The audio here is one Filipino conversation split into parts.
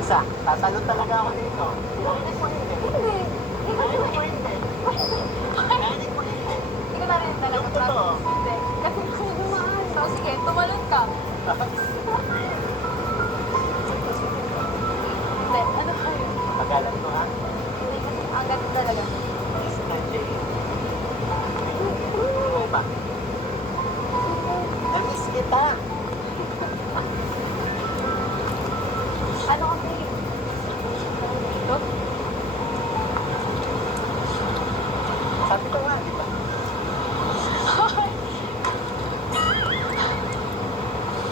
Isa, tatalo talaga ako dito. Hindi po hindi. Hindi. Hindi po hindi. Hindi po hindi. Hindi ko na rin talaga Yung totoo. Hindi. Kasi gusto mo dumaan. So, sige, tumalon ka. Hindi, ano kayo? Pagalan ko ha. Hindi kasi ang ganda talaga. Miss NJ. Ano ba? Na-miss kita. Ano kasi? Dito? Sabi ko nga, di ba?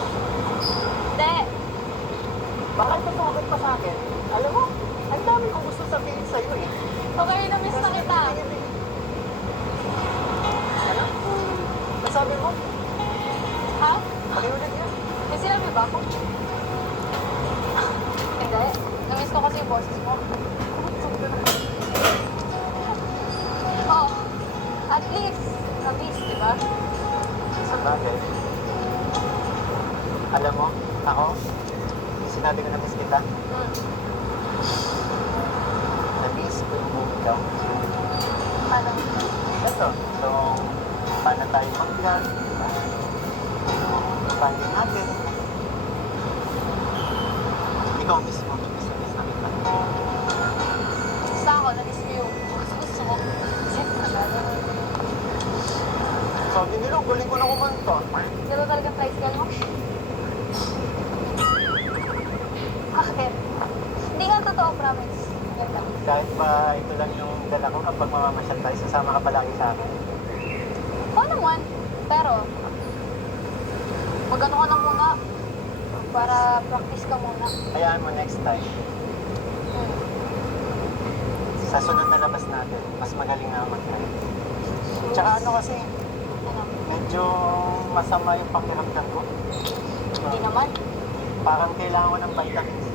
Hindi. Bakit pa bakit pa sa akin? Alam mo, ang dami kong gusto sabihin sa'yo eh. Okay, na-miss na kita. Ano? Masabi mo? Ha? Pakiulit niya. May sinabi ba ako? Hindi. Na-miss ko kasi yung boses mo. Oh, at least, na-miss, di ba? Sa bagay. Alam mo, ako, sinabi ko na-miss kita. Na-miss ko yung movie daw. Paano? Ito, itong paano tayo mag-vlog, di ba? Paano natin. Ikaw mismo, miss na kita. Basta ako, na-miss ko yung gusto mo. Siyempre, Sabi nila, galing ko na kumanta. Zero talaga tricycle mo? Bakit? Hindi nga totoo, promise. Ganda. Kahit pa ito lang yung dala ko kapag mamamasyal tayo, sasama ka palagi sa akin. Oo naman. Pero, mag-ano ka na muna. Para practice ka muna. Hayaan mo next time. Sa sunod na labas natin, mas magaling na mag-try. Tsaka ano kasi, Ano? medyo masama yung pakiramdam ko. Hindi naman. Parang kailangan ko ng vitamin C.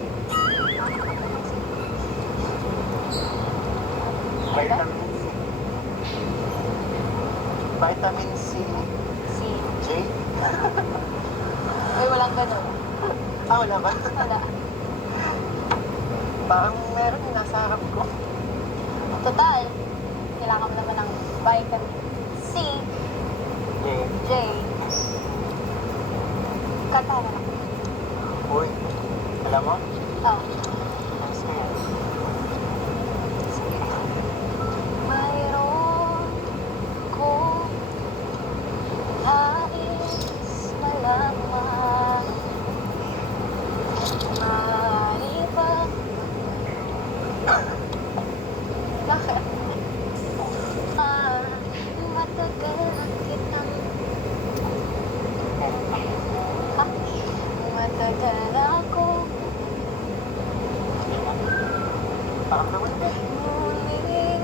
Vitamin C. Vitamin C. Si. J? Uy, walang ganun. Ah, wala ba? Wala. Parang meron yung nasa harap ko. Total, kailangan mo naman ng vitamin C, J. J. Kanta na lang. Uy, alam mo? Oh. Nice ko yan. Mayroon kong nais malaman. Maaari ba? Bakit? Matagal na kitang matagal ako Parang naman ka. ngunit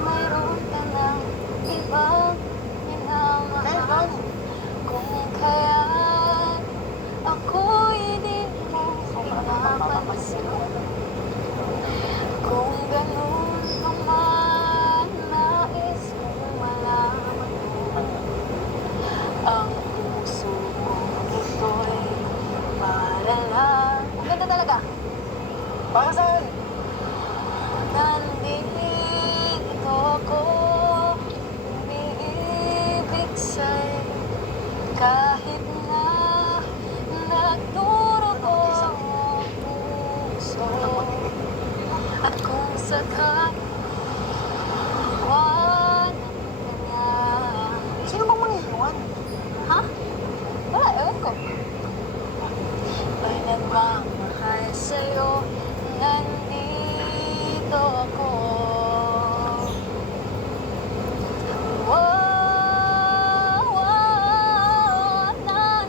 mayroon ka ng ibang minamahal. Kung kaya ako'y di mo pinapansin. Kung ganun naman, nais kong malaman mo. Ang puso kong ito'y para lang. Ang ganda talaga. Para saan? Nandito ako, umiibig sa'yo, kahit na nagdurugo ang puso. At kung sakali, iwanan ka niya. Sino bang mangiiwan? Ha? Wala, ewan ko. May nagmamahal sa'yo, nandito ako. Wow, wow, nandito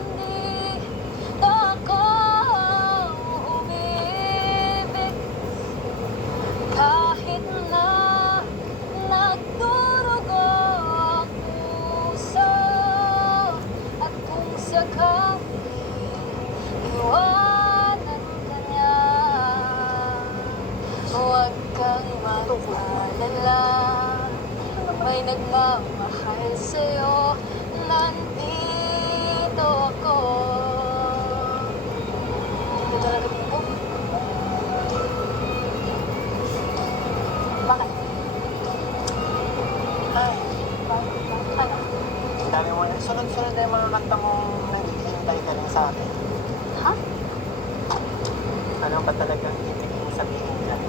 Sabi mo, sunod-sunod na yung mga kanta mong naghihintay ka lang sa akin. Ha? Ano ba talagang ibig mong sabihin dyan?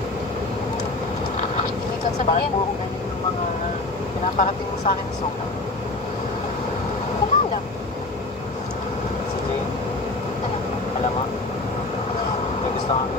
Ibig kong Bakit sabihin? puro ganyan yung mga pinaparating mo sa akin sa suka? Wala lang. Si Jane, Ano? alam mo, may gusto kang